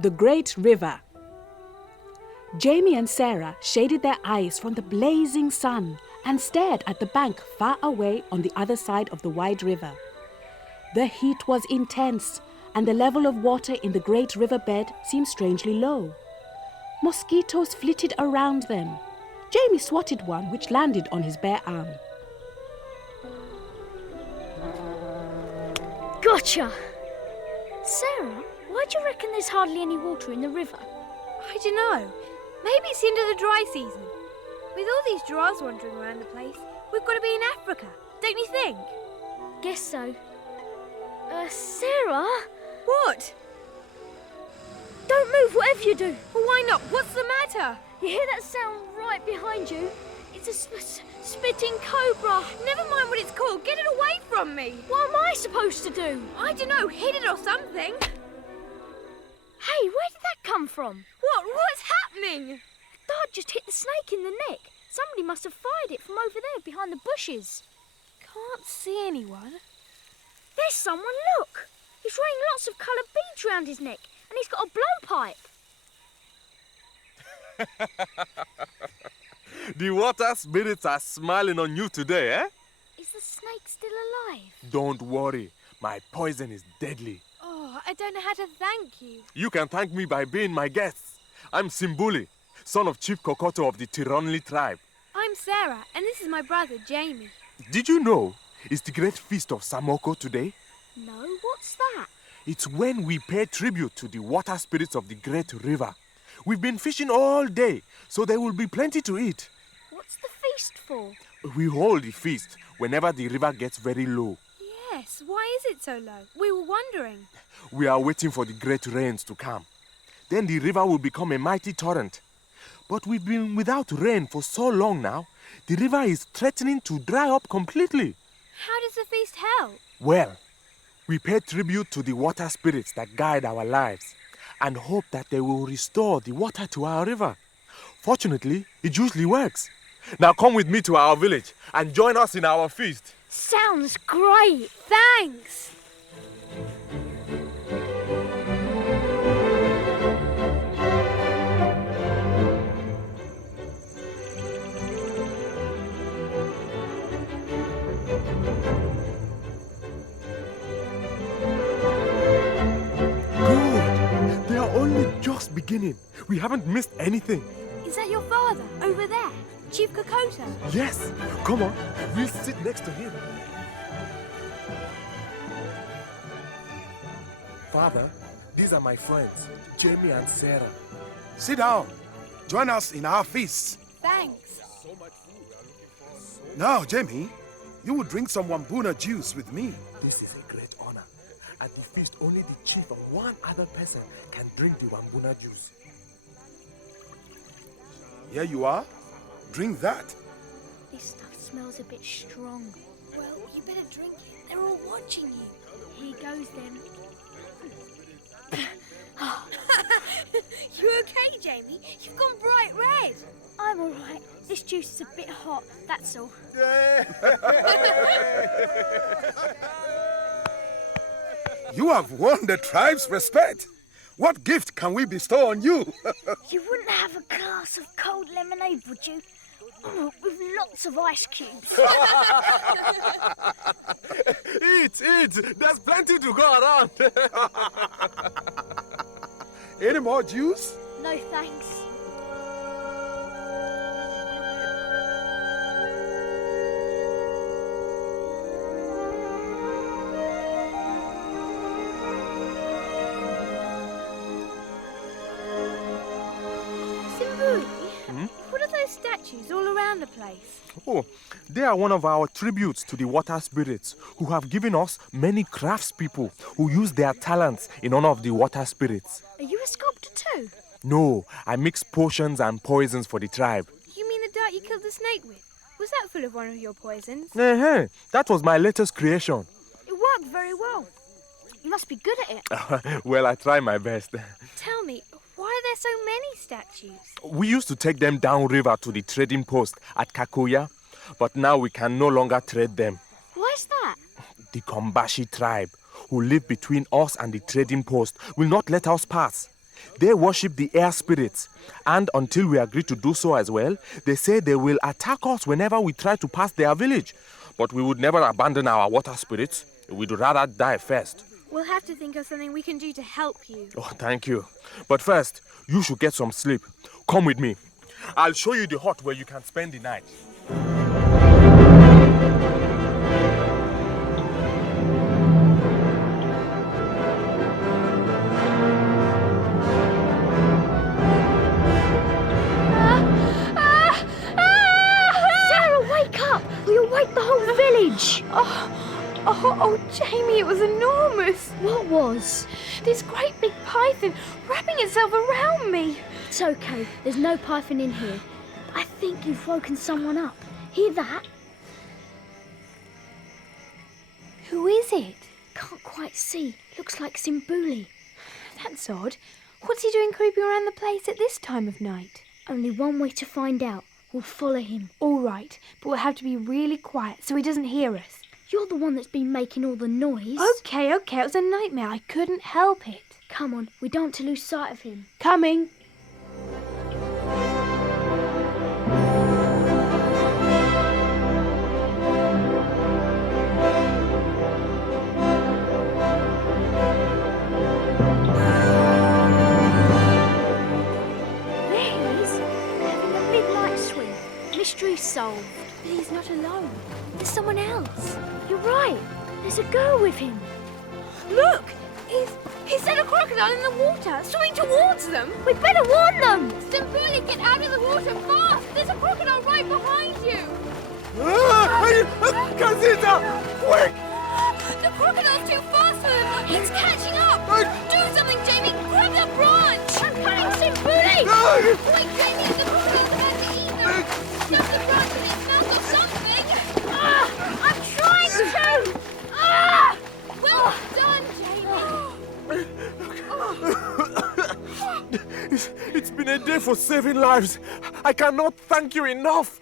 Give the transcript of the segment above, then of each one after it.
The Great River. Jamie and Sarah shaded their eyes from the blazing sun and stared at the bank far away on the other side of the wide river. The heat was intense, and the level of water in the great riverbed seemed strangely low. Mosquitoes flitted around them. Jamie swatted one which landed on his bare arm. Gotcha! Sarah, why do you reckon there's hardly any water in the river? I don't know. Maybe it's the end of the dry season. With all these giraffes wandering around the place, we've got to be in Africa, don't you think? Guess so. Sarah? What? Don't move, whatever you do. Well, why not? What's the matter? You hear that sound right behind you? It's a spitting cobra. Never mind what it's called. Get it away from me. What am I supposed to do? I don't know. Hit it or something. Hey, where did that come from? What? What's happening? Dad just hit the snake in the neck. Somebody must have fired it from over there behind the bushes. Can't see anyone. There's someone, look. He's wearing lots of coloured beads round his neck and he's got a blowpipe. The water spirits are smiling on you today, eh? Is the snake still alive? Don't worry. My poison is deadly. Oh, I don't know how to thank you. You can thank me by being my guest. I'm Simbuli, son of Chief Kokoto of the Tironli tribe. I'm Sarah, and this is my brother, Jamie. Did you know it's the great feast of Samoko today? No, what's that? It's when we pay tribute to the water spirits of the great river. We've been fishing all day, so there will be plenty to eat. What's the feast for? We hold the feast whenever the river gets very low. Yes, why is it so low? We were wondering. We are waiting for the great rains to come. Then the river will become a mighty torrent. But we've been without rain for so long now, the river is threatening to dry up completely. How does the feast help? Well, we pay tribute to the water spirits that guide our lives and hope that they will restore the water to our river. Fortunately, it usually works. Now come with me to our village and join us in our feast. Sounds great. Thanks. Good. They are only just beginning. We haven't missed anything. Is that your father, over there? Chief Kokoto? Yes. Come on. We'll sit next to him. Father, these are my friends, Jamie and Sarah. Sit down. Join us in our feast. Thanks. Now, Jamie, you will drink some Wambuna juice with me. This is a great honor. At the feast, only the chief and one other person can drink the Wambuna juice. Here you are. Drink that. This stuff smells a bit strong. Well, you better drink it. They're all watching you. Here goes then. You okay, Jamie? You've gone bright red. I'm all right. This juice is a bit hot, that's all. You have won the tribe's respect. What gift can we bestow on you? You wouldn't have a glass of cold lemonade, would you? Oh, with lots of ice cubes. Eat. There's plenty to go around. Any more juice? No thanks. Simbuli, what are those statues all around the place? Oh, they are one of our tributes to the water spirits who have given us many craftspeople who use their talents in honor of the water spirits. Are you a sculptor too? No, I mix potions and poisons for the tribe. You mean the dart you killed the snake with? Was that full of one of your poisons? That was my latest creation. It worked very well. You must be good at it. Well, I try my best. Tell me, why are there so many statues? We used to take them downriver to the trading post at Kakoya, but now we can no longer trade them. Why's that? The Kombashi tribe, who live between us and the trading post, will not let us pass. They worship the air spirits, and until we agree to do so as well, they say they will attack us whenever we try to pass their village. But we would never abandon our water spirits. We'd rather die first. We'll have to think of something we can do to help you. Oh, thank you. But first, you should get some sleep. Come with me. I'll show you the hut where you can spend the night. Sarah, wake up! We'll wake the whole village! Oh, Jamie, it was enormous. What was? This great big python wrapping itself around me. It's okay, there's no python in here. I think you've woken someone up. Hear that? Who is it? Can't quite see. Looks like Simbuli. That's odd. What's he doing creeping around the place at this time of night? Only one way to find out. We'll follow him. All right, but we'll have to be really quiet so he doesn't hear us. You're the one that's been making all the noise. Okay, it was a nightmare. I couldn't help it. Come on, we don't want to lose sight of him. Coming. There he is, having a midnight swim. Mystery solved. But he's not alone. There's someone else. You're right. There's a girl with him. Look! He's seen a crocodile in the water, swimming towards them. We'd better warn them. Simbuli, get out of the water fast! There's a crocodile right behind you. Kazita! Quick! The crocodile's too fast for them. It's catching up. Do something, Jamie. Grab the branch. I'm coming, Simbuli. Wait, Jamie, the crocodile's about to eat them. Snap the branch and it smells of something. I'm trying to. Ah! Well done, Jamie. It's been a day for saving lives. I cannot thank you enough.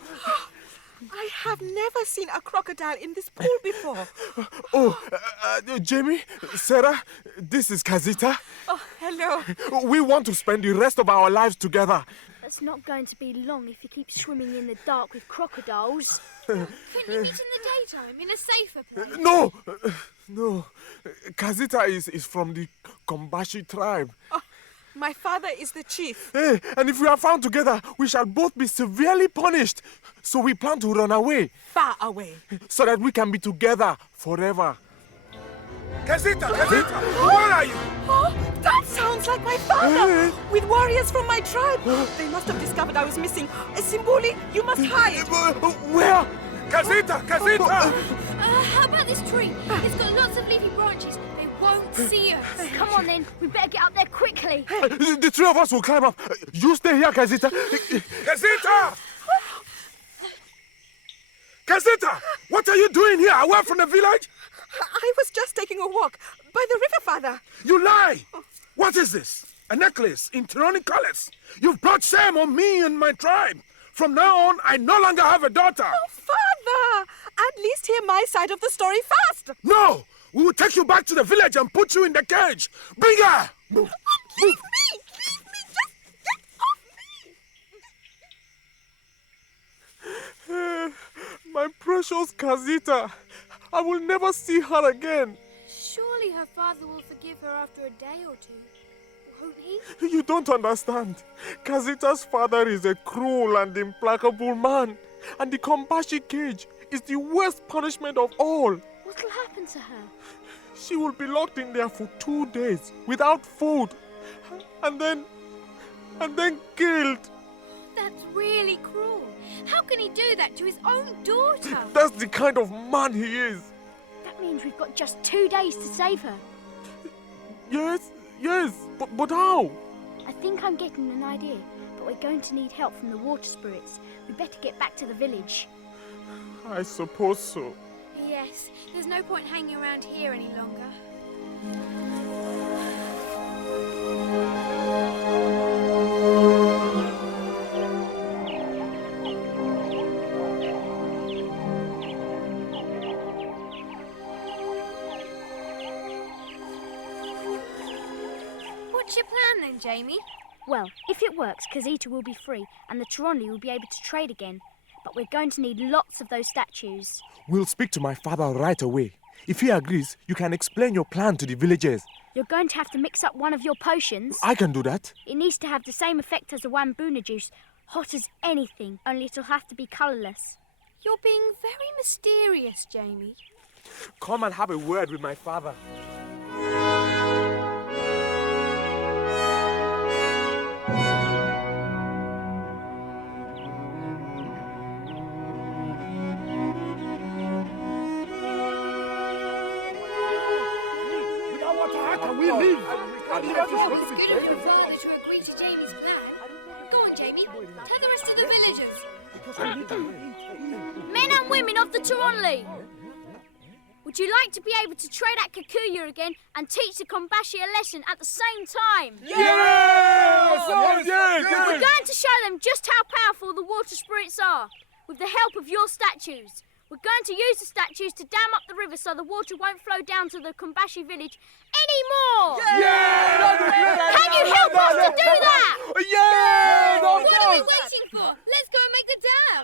I have never seen a crocodile in this pool before. Jamie, Sarah, this is Kazita. Oh, hello. We want to spend the rest of our lives together. That's not going to be long if you keep swimming in the dark with crocodiles. Couldn't you meet in the daytime, in a safer place? No. Kazita is from the Kombashi tribe. My father is the chief. And if we are found together, we shall both be severely punished. So we plan to run away, Far away. so that we can be together forever. Kazita, where are you? Oh, that sounds like my father. With warriors from my tribe. They must have discovered I was missing. Simbuli, you must hide. Where? Kazita! How about this tree? It's got lots of leafy branches. They won't see us. Come on then, we better get up there quickly. The three of us will climb up. You stay here, Kazita. Kazita! Kazita! What are you doing here, away from the village? I was just taking a walk by the river, father. You lie! What is this? A necklace in Tironic colors. You've brought shame on me and my tribe. From now on, I no longer have a daughter. Oh, father! At least hear my side of the story first. No! We will take you back to the village and put you in the cage. Bring her! Move. Leave me! Just get off me! My precious Kazita. I will never see her again. Surely her father will forgive her after a day or two, won't he? You don't understand. Kazita's father is a cruel and implacable man. And the Kombashi cage is the worst punishment of all. What'll happen to her? She will be locked in there for 2 days without food. And then killed. That's really cruel. How can he do that to his own daughter? That's the kind of man he is. That means we've got just 2 days to save her. Yes, but how? I think I'm getting an idea, but we're going to need help from the water spirits. We better get back to the village. I suppose so. Yes, there's no point hanging around here any longer. What's your plan then, Jamie? Well, if it works, Kazita will be free and the Toronli will be able to trade again. But we're going to need lots of those statues. We'll speak to my father right away. If he agrees, you can explain your plan to the villagers. You're going to have to mix up one of your potions. I can do that. It needs to have the same effect as the Wambuna juice. Hot as anything, only it'll have to be colourless. You're being very mysterious, Jamie. Come and have a word with my father. We leave. It's good of your father to agree to Jamie's plan. Go on, Jamie. Tell the rest of the villagers. Men and women of the Toronli! Would you like to be able to trade at Kikuyu again and teach the Kombashi a lesson at the same time? Yes! We're going to show them just how powerful the water spirits are, with the help of your statues. We're going to use the statues to dam up the river so the water won't flow down to the Kombashi village anymore! Can you help us to do that? What are we waiting for? Let's go and make the dam!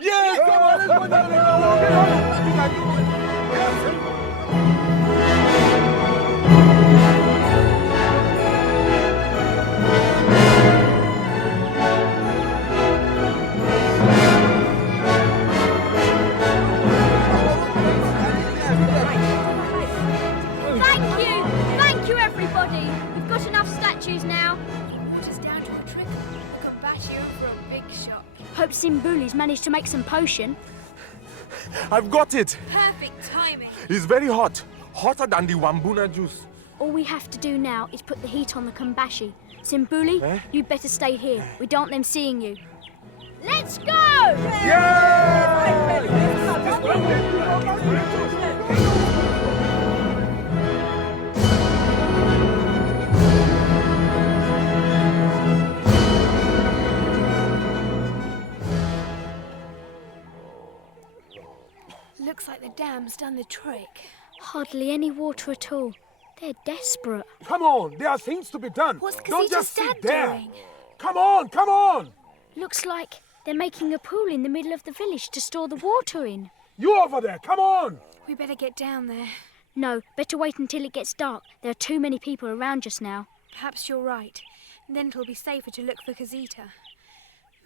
Thank you, everybody. We've got enough statues now. Water's down to a trickle. The Kombashi are for a big shock. Hope Simbuli's managed to make some potion. I've got it. Perfect timing. It's very hot. Hotter than the Wambuna juice. All we have to do now is put the heat on the Kombashi. Simbuli, you'd better stay here. We don't want them seeing you. Let's go! Looks like the dam's done the trick. Hardly any water at all. They're desperate. Come on, there are things to be done. What's Don't Kazita's just dad sit there. doing? Come on, come on. Looks like they're making a pool in the middle of the village to store the water in. You over there, come on. We better get down there. No, better wait until it gets dark. There are too many people around just now. Perhaps you're right. Then it'll be safer to look for Kazita.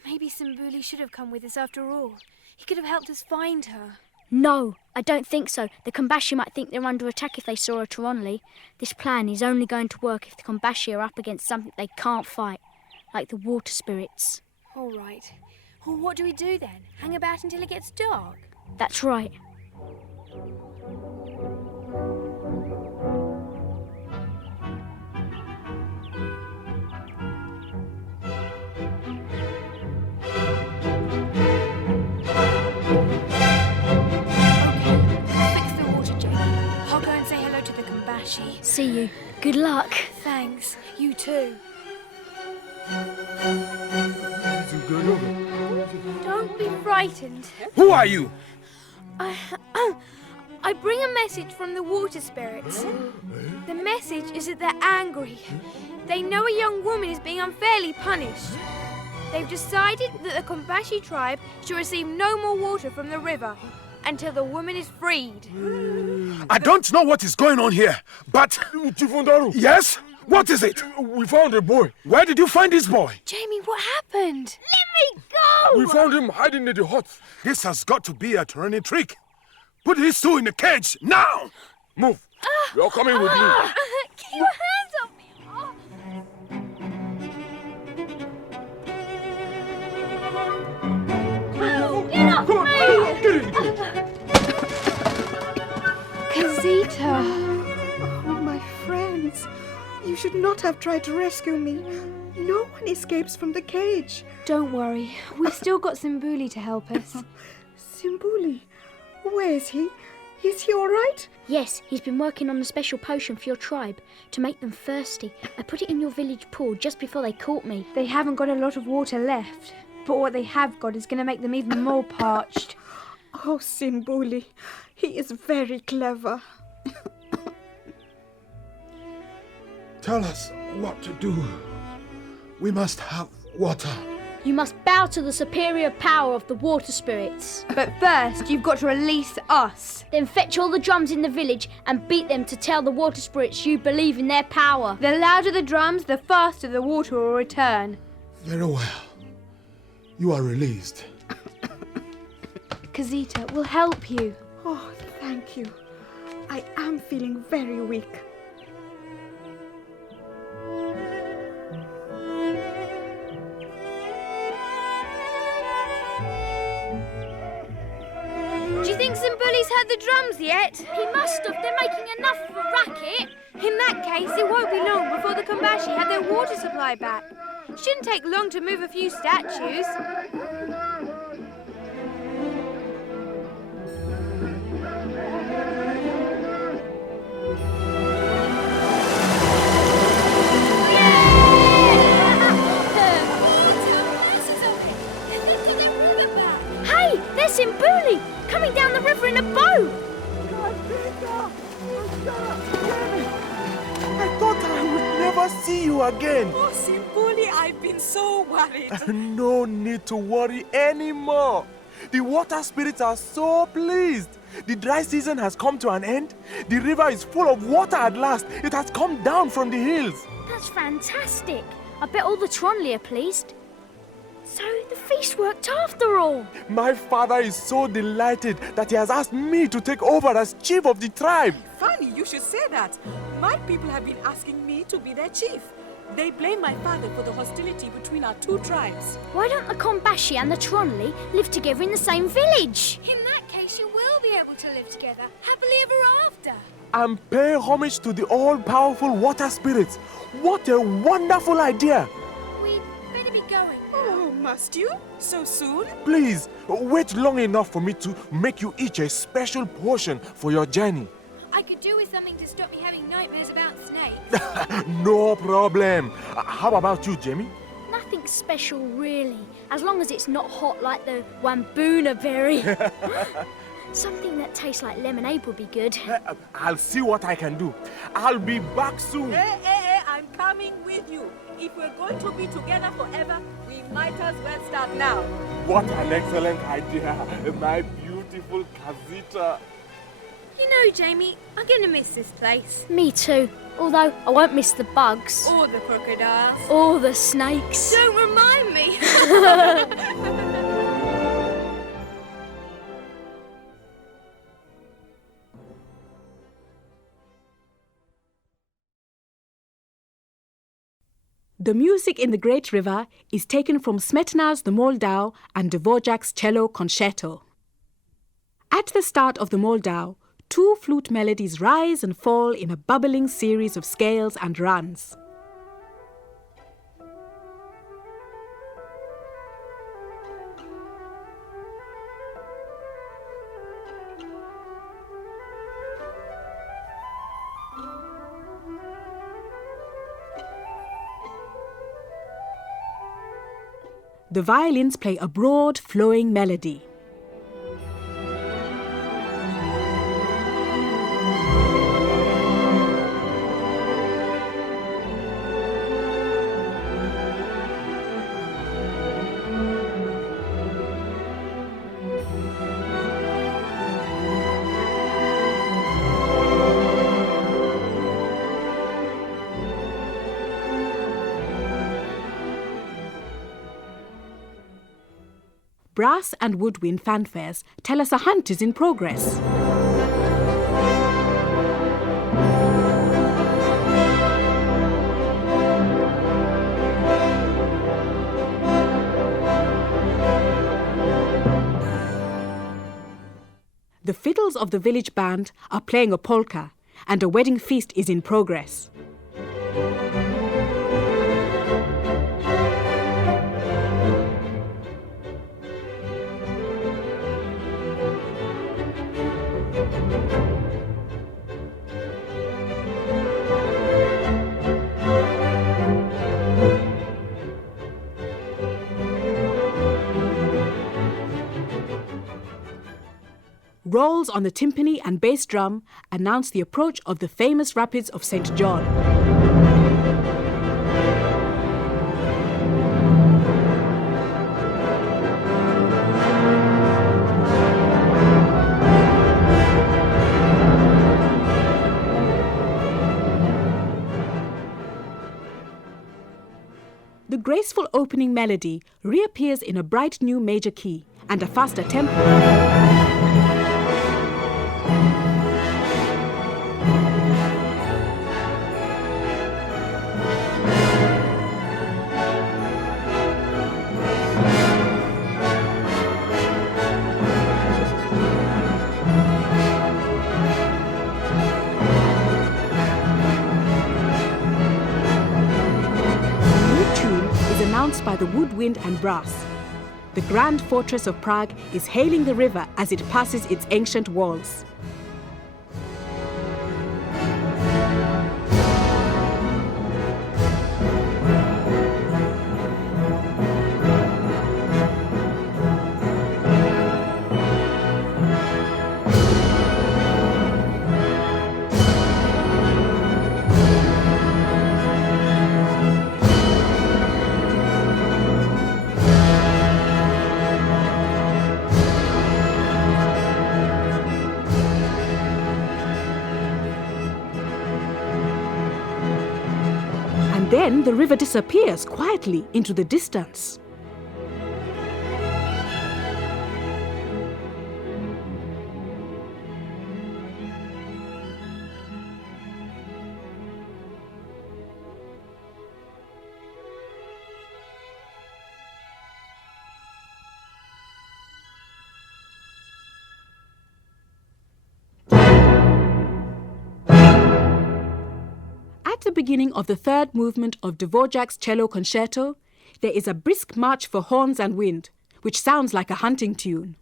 Maybe Simbuli should have come with us after all. He could have helped us find her. No, I don't think so. The Kombashi might think they're under attack if they saw a Toronli. This plan is only going to work if the Kombashi are up against something they can't fight, like the water spirits. All right. Well, what do we do then? Hang about until it gets dark? That's right. See you. Good luck. Thanks. You too. Don't be frightened. Who are you? I bring a message from the water spirits. The message is that they're angry. They know a young woman is being unfairly punished. They've decided that the Kombashi tribe should receive no more water from the river until the woman is freed. I don't know what is going on here, but... Chifundaru. Yes? What is it? We found a boy. Where did you find this boy? Jamie, what happened? Let me go! We found him hiding in the hut. This has got to be a Toronli trick. Put these two in the cage, now! Move. You're coming with me. Keep your hands off me! Get off me! Get in. Kazita! Oh, my friends. You should not have tried to rescue me. No one escapes from the cage. Don't worry, we've still got Simbuli to help us. Simbuli, where is he? Is he all right? Yes, he's been working on a special potion for your tribe to make them thirsty. I put it in your village pool just before they caught me. They haven't got a lot of water left, but what they have got is going to make them even more parched. Oh, Simbuli, he is very clever. Tell us what to do. We must have water. You must bow to the superior power of the water spirits. But first, you've got to release us. Then fetch all the drums in the village and beat them to tell the water spirits you believe in their power. The louder the drums, the faster the water will return. Very well. You are released. Kazita will help you. Oh, thank you. I am feeling very weak. Do you think Simbuli's heard the drums yet? He must have. They're making enough of a racket. In that case, it won't be long before the Kombashi have their water supply back. Shouldn't take long to move a few statues. Hey, there's Simbuli coming down the river in a boat. I thought I would never see you again. Oh, Simbuli, I've been so worried. No need to worry anymore. The water spirits are so pleased. The dry season has come to an end. The river is full of water at last. It has come down from the hills. That's fantastic. I bet all the Tronley are pleased. So the feast worked after all. My father is so delighted that he has asked me to take over as chief of the tribe. Funny, you should say that. My people have been asking me to be their chief. They blame my father for the hostility between our two tribes. Why don't the Kombashi and the Tronley live together in the same village? In that case, you will be able to live together, happily ever after. And pay homage to the all-powerful water spirits. What a wonderful idea! We'd better be going. Oh, must you? So soon? Please, wait long enough for me to make you each a special portion for your journey. I could do with something to stop me having nightmares about snakes. No problem. How about you, Jamie? Nothing special, really, as long as it's not hot like the Wamboona berry. Something that tastes like lemonade would be good. I'll see what I can do. I'll be back soon. Hey, I'm coming with you. If we're going to be together forever, we might as well start now. What an excellent idea, my beautiful Kazita. You know, Jamie, I'm going to miss this place. Me too, although I won't miss the bugs. Or the crocodiles. Or the snakes. Don't remind me. The music in the Great River is taken from Smetana's The Moldau and Dvorak's Cello Concerto. At the start of the Moldau, two flute melodies rise and fall in a bubbling series of scales and runs. The violins play a broad, flowing melody. Brass and woodwind fanfares tell us a hunt is in progress. The fiddles of the village band are playing a polka, and a wedding feast is in progress. Rolls on the timpani and bass drum announce the approach of the famous rapids of St. John. The graceful opening melody reappears in a bright new major key and a faster tempo. Announced by the woodwind and brass. The grand fortress of Prague is hailing the river as it passes its ancient walls. Then the river disappears quietly into the distance. At the beginning of the third movement of Dvorak's cello concerto, there is a brisk march for horns and wind, which sounds like a hunting tune.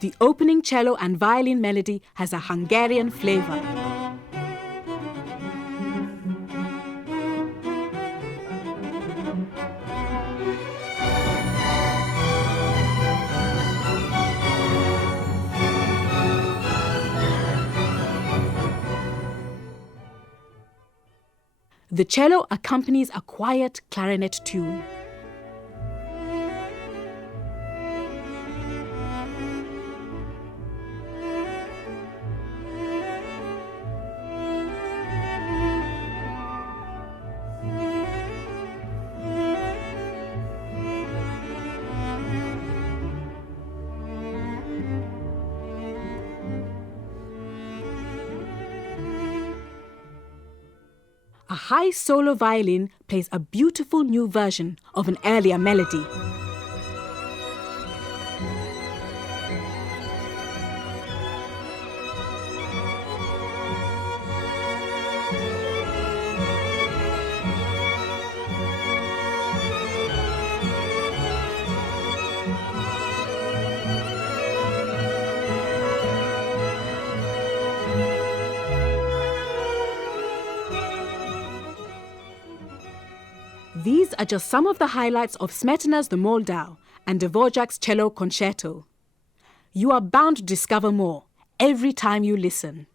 The opening cello and violin melody has a Hungarian flavor. The cello accompanies a quiet clarinet tune. A high solo violin plays a beautiful new version of an earlier melody. These are just some of the highlights of Smetana's The Moldau and Dvorak's cello concerto. You are bound to discover more every time you listen.